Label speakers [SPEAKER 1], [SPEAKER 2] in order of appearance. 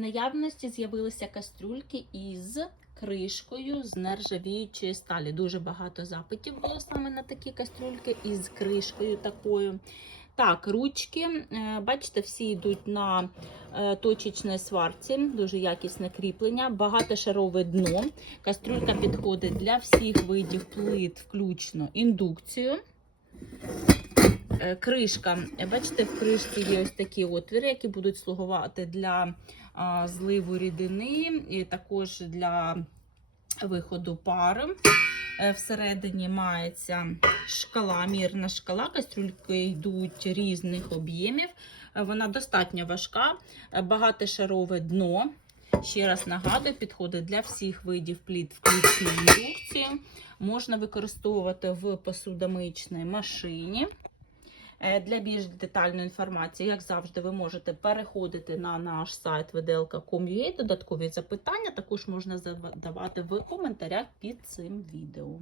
[SPEAKER 1] наявності з'явилися кастрюльки із кришкою з нержавіючої сталі. Дуже багато запитів було саме на такі кастрюльки із кришкою такою. Так, ручки, е, бачите, всі йдуть на е, точечній сварці, дуже якісне кріплення, багатошарове дно. Кастрюлька підходить для всіх видів плит, включно індукцію. Е, Кришка, бачите, в кришці є ось такі отвіри, які будуть слугувати для зливу рідини, і також для виходу пари. Е, Всередині мається шкала, мірна шкала. Кастрюльки йдуть різних об'ємів. Е, Вона достатньо важка, багатошарове дно. Ще раз нагадую, підходить для всіх видів пліт, включно індукцію. Можна використовувати в посудомиючній машині. Е, Для більш детальної інформації, як завжди, ви можете переходити на наш сайт vdlk.com.ua. Додаткові запитання також можна задавати в коментарях під цим відео.